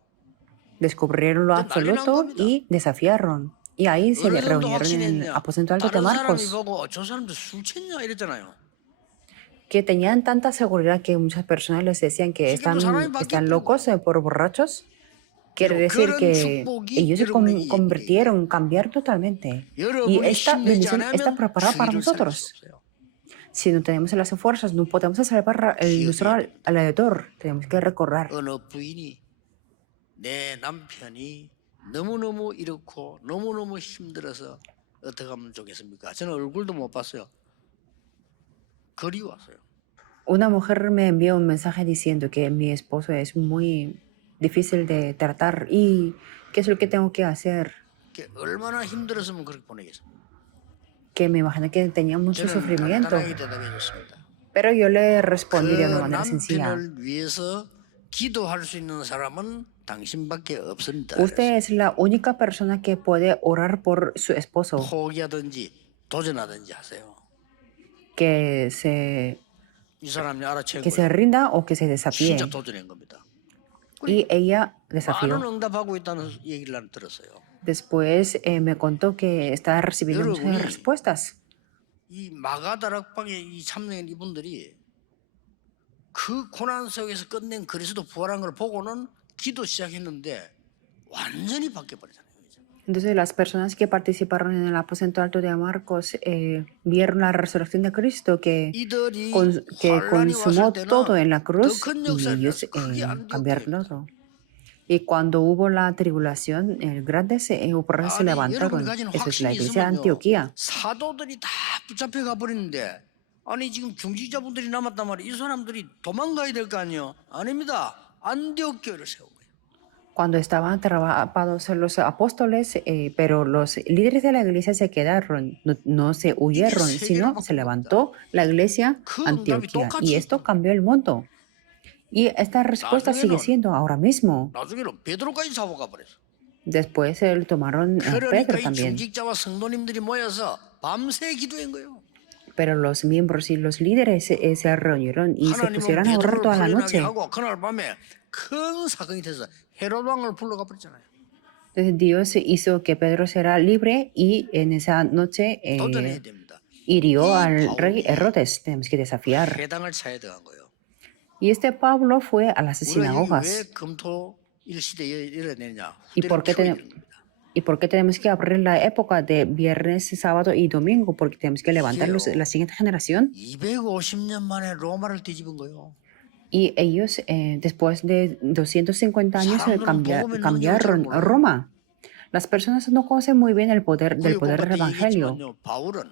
Descubrieron lo 난리 난 absoluto 겁니다. y desafiaron. Y ahí se 어느 정도 reunieron en el 확신했냐? aposento alto de 다른 사람이 Marcos, 보고 저 사람들 술 쳤냐 이랬잖아요. que tenían tanta seguridad que muchas personas les decían que están locos por borrachos. Quiere decir que ellos se convirtieron, cambiaron totalmente. Y 여러분이 esta 힘내지 bendición está 않으면 preparada para 주의를 살릴 수 nosotros. 없어요. Si no tenemos las fuerzas, no podemos salvar nuestro alrededor. Tenemos que recordar. 어느 부인이 내 남편이 너무너무 이렇고 너무너무 힘들어서 어떻게 하면 좋겠습니까? 저는 얼굴도 못 봤어요. 그리웠어요. Una mujer me envió un mensaje diciendo que mi esposo es muy difícil de tratar y qué es lo que tengo que hacer. 얼마나 힘들었으면 그렇게 보내겠습니까? Que me imagino que tenía mucho 저는 sufrimiento. 간단하게 대답해줬습니다. Pero yo le respondí de 그 una manera sencilla. 남편을 위해서 기도할 수 있는 사람은 당신밖에 없습니다. Usted es la única persona que puede orar por su esposo, 포기하든지 도전하든지 하세요. que se 이 사람이 알아챈 que se 거예요. rinda o que se desafíe. 진짜 도전한 겁니다. Y ella 많은 desafió. 응답하고 있다는 얘기를 난 들었어요. Después me contó que está recibiendo muchas 여러분이 respuestas. 이 마가다락방에 이 참여한 이분들이 그 고난 속에서 끝낸 그리스도 부활한 걸 보고는 기도 시작했는데 완전히 바뀌어버리잖아요. Entonces las personas que participaron en el aposento alto de Marcos vieron la resurrección de Cristo 이들이 que 환란이 consumó 왔을 때는 todo en la 더 cruz 큰 y 역사를 ellos 일어났어. 그게 cambiaron 안디옥교회입니다. todo. Y cuando hubo la tribulación, el grande porras se 아니 여러분이 levantaron. 가진 Eso es la 확신이 iglesia de 있으면요 Antioquía. 사도들이 다 붙잡혀 가버리는데 아니 지금 중직자분들이 남았단 말이에요. 이 사람들이 도망가야 될 거 아니에요. 아닙니다. 안디옥 교회를 세운 거예요. Cuando estaban atrapados los apóstoles, pero los líderes de la iglesia se quedaron, no se 이게 huyeron, 세계를 sino se 바꾼 겁니다. levantó la iglesia 그 응답이 Antioquía. Y 똑같이 esto cambió el mundo. Y esta respuesta sigue 나중에는 siendo ahora mismo. 나중에는 베드로까지 잡아가 버렸어. Después tomaron a 그러니까 Pedro 이 también. 중직자와 성도님들이 모여서 밤새 기도한 거예요. Pero los miembros y los líderes se reunieron y se 하나님은 pusieron a orar 베드로를 toda la 풀려나게 noche. 하고 그날 밤에 큰 사건이 돼서 헤롯 왕을 불러가 버렸잖아요. Entonces Dios hizo que Pedro será libre y en esa noche 도전해야 됩니다. hirió 이 al rey 바울이 Herodes. Tenemos que desafiar. 회당을 차야 들어간 거예요. Y este Pablo fue a las 우리가 여기 왜 sinagogas. 금토일 시대에 이뤄내냐? ¿Y 후대를 por qué 키워야 tenemos? 됩니다. ¿Y por qué tenemos que abrir la época de viernes, sábado y domingo? Porque tenemos que levantar 이게요. la siguiente generación. 250년 만에 로마를 뒤집은 거예요. Y ellos, después de 250 años, 사람들은 복음의 cambiaron 능력을 잘 몰라요. Roma. Las personas no conocen muy bien el poder del evangelio. 얘기했지만요, 바울은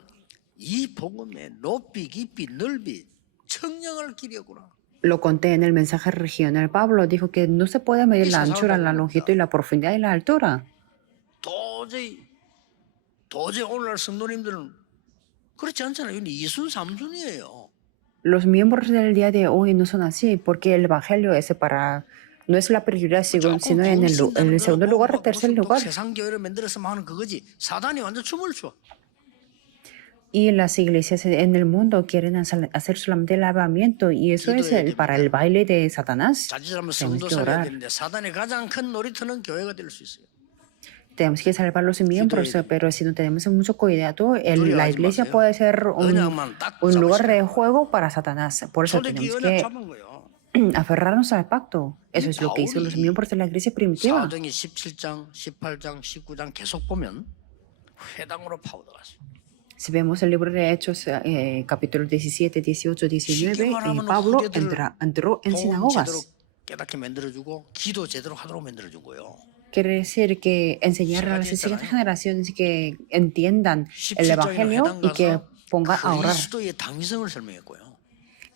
이 복음의 높이, 깊이, 넓이 청량할 길이었구나. Lo conté en el mensaje regional. Pablo dijo que no se puede medir la 이 anchura, 세상을 la 보고 longitud y la profundidad y la altura. 도저히 오늘날 성도님들은 그렇지 않잖아요. 이순 삼순이에요. Los miembros del día de hoy no son así, porque el evangelio no es la prioridad, sino 조금 en el 부흥신다는 segundo 거는 lugar, el tercer lugar. 세상 교회를 만들어서 하는 그거지. 사단이 완전 춤을 춰. Y las iglesias en el mundo quieren hacer solamente el lavamiento, y eso es para el baile de Satanás. 자칫하면 Tenemos 성도 que 살려야 orar. 되는데 사단의 가장 큰 놀이터는 교회가 될 수 있어요. Tenemos que salvar los miembros, pero si no tenemos mucho cuidado, la iglesia puede ser 언약만 딱 un lugar 잡으시라. de juego para Satanás. Por eso 초대교회 tenemos 언약 que 잡은 거예요. aferrarnos al pacto. Eso es lo que hizo los miembros de la iglesia primitiva. 사도행전 17장, 18장, 19장 계속 보면 회당으로 파고들어갔어요. Si vemos el libro de Hechos, capítulos 17, 18, 19, Pablo entró en 복음 제대로 sinagogas. 깨닫게 만들어주고 기도 제대로 하도록 만들어주고요. Quiere decir que enseñar a las siguientes generaciones que entiendan el 17장에 evangelio 회당 y que 가서 pongan a orar. 그리스도의 당위성을 설명했고요.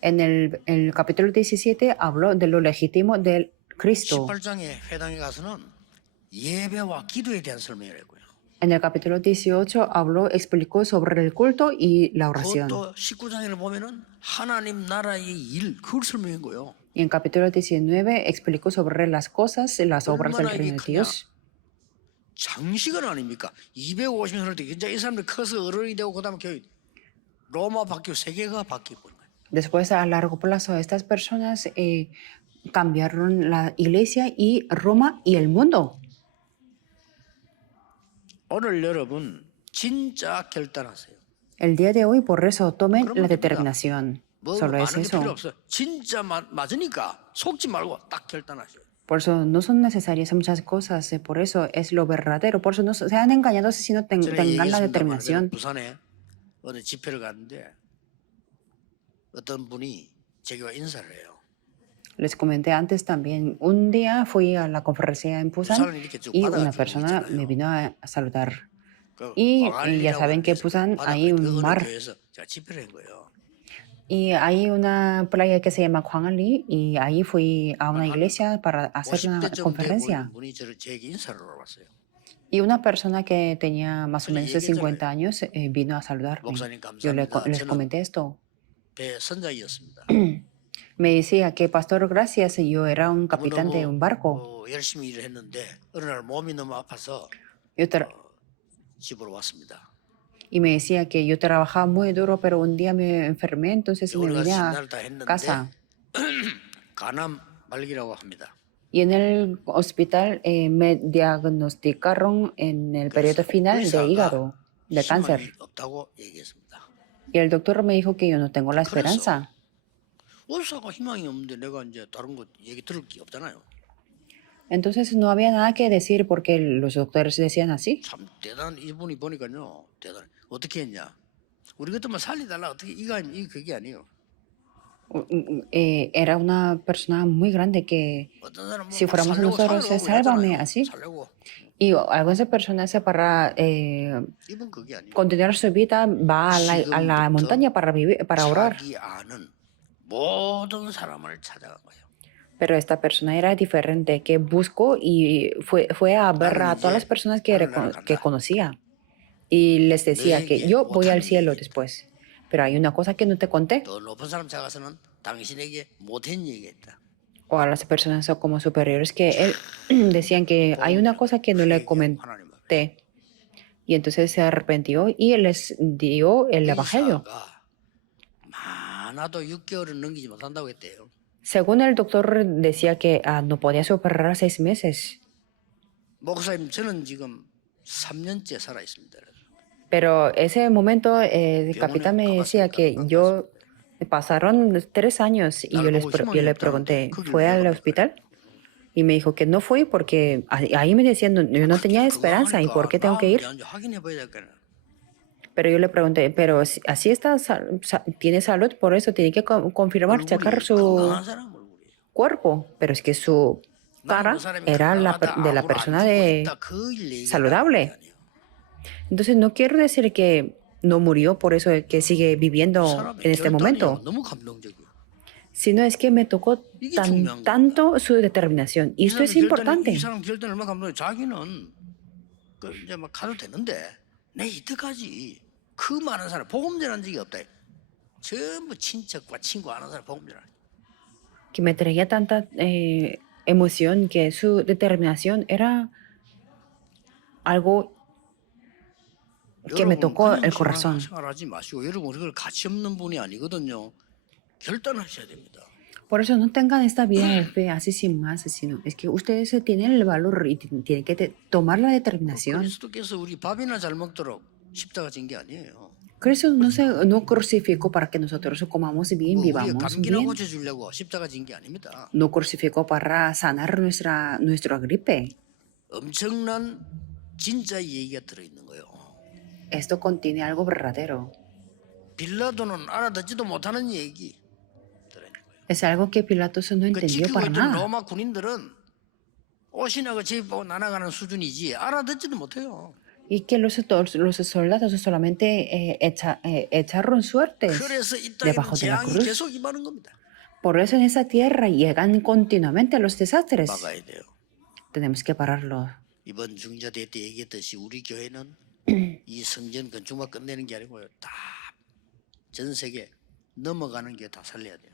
En el capítulo 17 habló de lo legítimo del Cristo. 18장에 회당에 가서는 예배와 기도에 대한 설명을 했고요. En el capítulo 18 explicó sobre el culto y la oración. 그것도 19장에 보면은 하나님 나라의 일 그걸 설명한 거예요. Y en capítulo 19 explicó sobre las cosas, las obras del 얼마나 reino 이게 de 크냐? Dios. 장시간 아닙니까? 250년 살 때 이제 이 사람들이 커서 어른이 되고 그다음에 교회 로마 바뀌고 세계가 바뀌고 거예요. Después, a largo plazo, estas personas cambiaron la iglesia y Roma y el mundo. 오늘 여러분 진짜 결단하세요. El día de hoy, por eso, tomen 그러면 la 됩니다. determinación. 뭐 Solo es 많은 게 필요 eso. 없어. 진짜 맞으니까 속지 말고 딱 결단하셔요. Por eso no son necesarias muchas cosas. Por eso es lo verdadero. Por eso no sean engañados si no 전에 tengan la 얘기했습니다만 determinación. 부산에 어느 집회를 갔는데 어떤 분이 제가 인사를 해요. Les comenté antes también. Un día fui a la conferencia en Busan 부산은 이렇게 쭉 y 바다가 una 쭉 persona 있잖아요. me vino a saludar. 그 Y 광안리라고 ya saben que 하는 데서 Busan 바닷가에 hay un 그 어느 mar. 교회에서 제가 집회를 한 거예요. Y hay una playa que se llama Hwangari y ahí fui a una iglesia para hacer una 50대 정도 conferencia. 된 분이 제게 인사를 하러 왔어요. Y una persona que tenía más o Oye, menos de 얘기했잖아요. 50 años vino a saludarme. 목사님 Yo 감사합니다. les 저는 comenté esto. 배 선장이었습니다. Me decía que, pastor, gracias, yo era un capitán de un barco. 열심히 일을 했는데 어느 날 몸이 너무 아파서 Yo tra- 집으로 왔습니다. y me decía que yo trabajaba muy duro, pero un día me enfermé, entonces me 우리가 vine a 진단을 다 했는데 casa. 간암 말기라고 합니다. Y en el hospital me diagnosticaron en el periodo final de hígado, de 희망이 cáncer. 없다고 얘기했습니다. Y el doctor me dijo que yo no tengo la esperanza. 의사가 희망이 없는데 내가 이제 다른 거 얘기 들을 게 없잖아요. Entonces no había nada que decir porque los doctores decían así. 참 대단 이분이 보니까요. 대단. 어떻게 했냐? 우리 같으면 살리달라 어떻게 이 그게 아니에요. Era una persona muy grande que 어떤 사람은 si 막 fuéramos 살려고 nosotros, 하고 sálvame 이러잖아요. así. 살려고. Y algunas personas para 이분 그게 아니에요. continuar su vida va a la montaña para vivir, para orar. 자기 아는 모든 사람을 찾아간 거예요. Pero esta persona era diferente, que buscó y fue a ver a todas las personas que conocía. Y les decía que yo voy al cielo después. Pero hay una cosa que no te conté. 더 높은 사람 찾아가서는 당신에게 못한 얘기했다. O a las personas como superiores que él decían que hay una cosa que no le comenté. Y entonces se arrepintió y les dio el evangelio. 의사가 많아도 6개월은 넘기지 못한다고 했대요. Según el doctor decía que no podía superar 6 meses. 목사님 저는 지금 3년째 살아 있습니다. Pero ese momento el capitán me decía que yo pasaron 3 años y yo le pregunté, ¿fue al hospital? Y me dijo que no fui porque ahí me decían, yo no tenía esperanza y ¿por qué tengo que ir? Pero yo le pregunté, pero así está, tiene salud, por eso tiene que confirmar, checar su cuerpo. Pero es que su cara era de la persona saludable. Entonces no quiero decir que no murió, por eso que sigue viviendo en este momento. Sino es que me tocó tanto su determinación. Y esto es importante. 내 이때까지 그 많은 사람 복음 전한 적이 없다. 전부 친척과 친구 아는 사람 복음 전한. Que me traía tanta emoción que su determinación era algo que me tocó el corazón. 생활하지 마시고 여러분 우리가 가치 없는 분이 아니거든요. 결단하셔야 됩니다. Por eso no tengan esta vida de fe así sin más, sino es que ustedes tienen el valor y tienen que tomar la determinación. 그리스도께서 우리 밥이나 잘 먹도록 십자가 진 게 아니에요. Cristo no crucificó para que nosotros comamos bien, vivamos 감기나 bien. 고쳐주려고 십자가 진 게 아닙니다. No crucificó para sanar nuestra gripe. 엄청난 진짜 얘기가 들어있는 거예요. Esto contiene algo verdadero. 빌라도는 알아듣지도 못하는 얘기. Es algo que Pilatos no entendió para nada. 로마 군인들은 옷이나 그 집 보고 날아가는 수준이지 알아듣지도 못해요. Y que los soldados solamente echaron suertes 그래서 이 debajo de la 땅에 cruz. 계속 임하는 겁니다. Por eso en esa tierra llegan continuamente los desastres. 막아야 돼요. Tenemos que pararlo. 이번 중자대 때 얘기했듯이 우리 교회는 이 성전 건축만 끝내는 게 아니고요. 다 전 세계 넘어가는 게 다 살려야 돼요.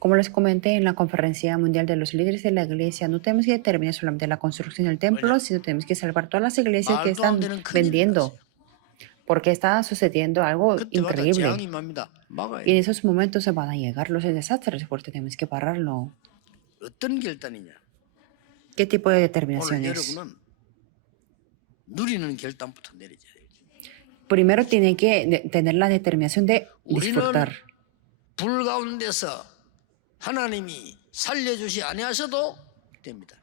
Como les comenté en la conferencia mundial de los líderes de la iglesia, no tenemos que terminar solamente la construcción del templo, sino tenemos que salvar todas las iglesias que están vendiendo, porque está sucediendo algo increíble. Y en esos momentos se van a llegar los desastres, porque tenemos que pararlo. 어떤 결단이냐? ¿Qué tipo de 오늘 determinaciones? 여러분은 누리는 결단부터 내려져야 돼요. Primero tienen que tener la determinación de disfrutar. 불 가운데서 하나님이 살려주시 아니하셔도 됩니다.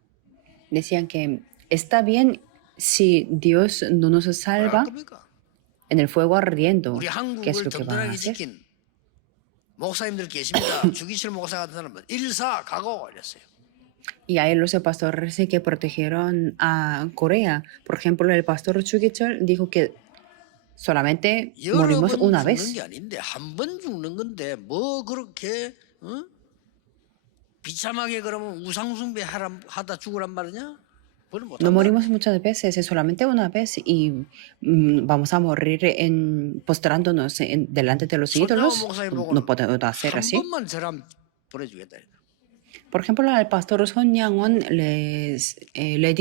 Decían que está bien si Dios no nos salva en el fuego ardiendo. 우리 ¿Qué es 한국을 lo que van a 든든하게 hacer? 지킨 목사님들 계십니다. 주기실 목사 같은 사람은 일사 각오 이랬어요. Y hay los pastores que protegieron a Corea. Por ejemplo, el pastor Chugichol dijo que solamente morimos una 죽는 vez. 게 아닌데 한 번 죽는 건데 뭐 그렇게 비참하게 그러면 우상숭배 하다 죽으란 말이냐? No morimos muchas veces, es solamente una vez y vamos a morir postrándonos delante de los ídolos. No podemos hacer 한 así. 번만 저람 보내주겠다. Por ejemplo, al pastor Son Yang-won le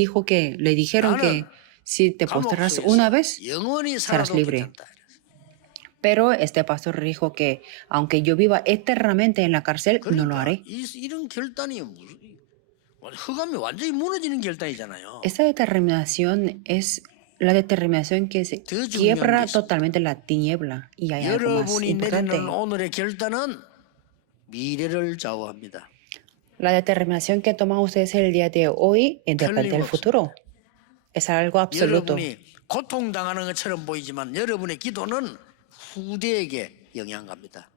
dijeron que si te postras una vez, 영원히 serás 살아도 libre. 괜찮다. Pero este pastor dijo que aunque yo viva eternamente en la cárcel, no lo haré. 이런 결단이 무슨 흑암이 완전히 무너지는 결단이잖아요. Esta determinación es la determinación que se 더 중요한 quiebra 게 있어요. totalmente la tiniebla. Y hay algo más 여러분이 importante. 내리는 오늘의 결단은 미래를 좌우합니다. La determinación que toman ustedes el día de hoy depende del 틀림없습니다. futuro. Es algo absoluto. 여러분이 고통당하는 것처럼 보이지만 여러분의 기도는 후대에게 영향 갑니다.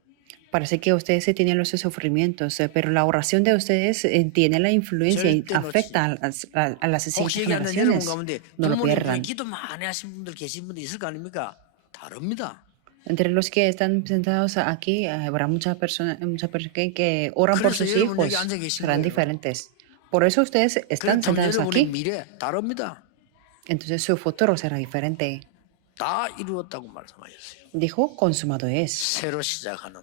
Parece que ustedes sí tienen los sufrimientos, pero la oración de ustedes tiene la influencia y 절대 afecta a las 혹시 siguientes 여기 앉은 여러분 generaciones. 가운데 No lo 부모님 중에 pierdan. 기도 많이 하신 분들 계신 분들 있을 거 아닙니까? 다릅니다. Entre los que están sentados aquí, habrá muchas personas que oran por 그래서 sus 여러분 여기 hijos. 앉아 계신 Serán 거예요. diferentes. Por eso ustedes están 그렇다면 sentados 여러분의 aquí. 미래 다릅니다. Entonces su futuro será diferente. 다 이루었다고 말씀하셨어요. Dijo, consumado es. 새로 시작하는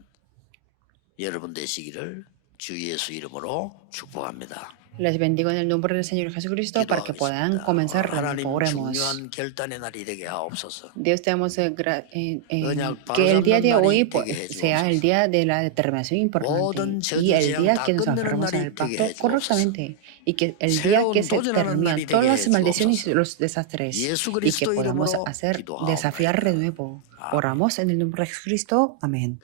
여러분 되시기를 주 예수 이름으로 축복합니다. Les bendigo en el nombre del Señor Jesucristo para que puedan comenzar de 하나님 nuevo. Oremos. 중요한 결단의 날이 되게 하옵소서. Dios te damos que el día de hoy sea el día de la determinación importante y el día que nos aferramos al pacto correctamente y que el día que se terminan todas las maldiciones y los desastres y que podamos hacer desafiar de nuevo. Oramos en el nombre de Jesucristo. Amén.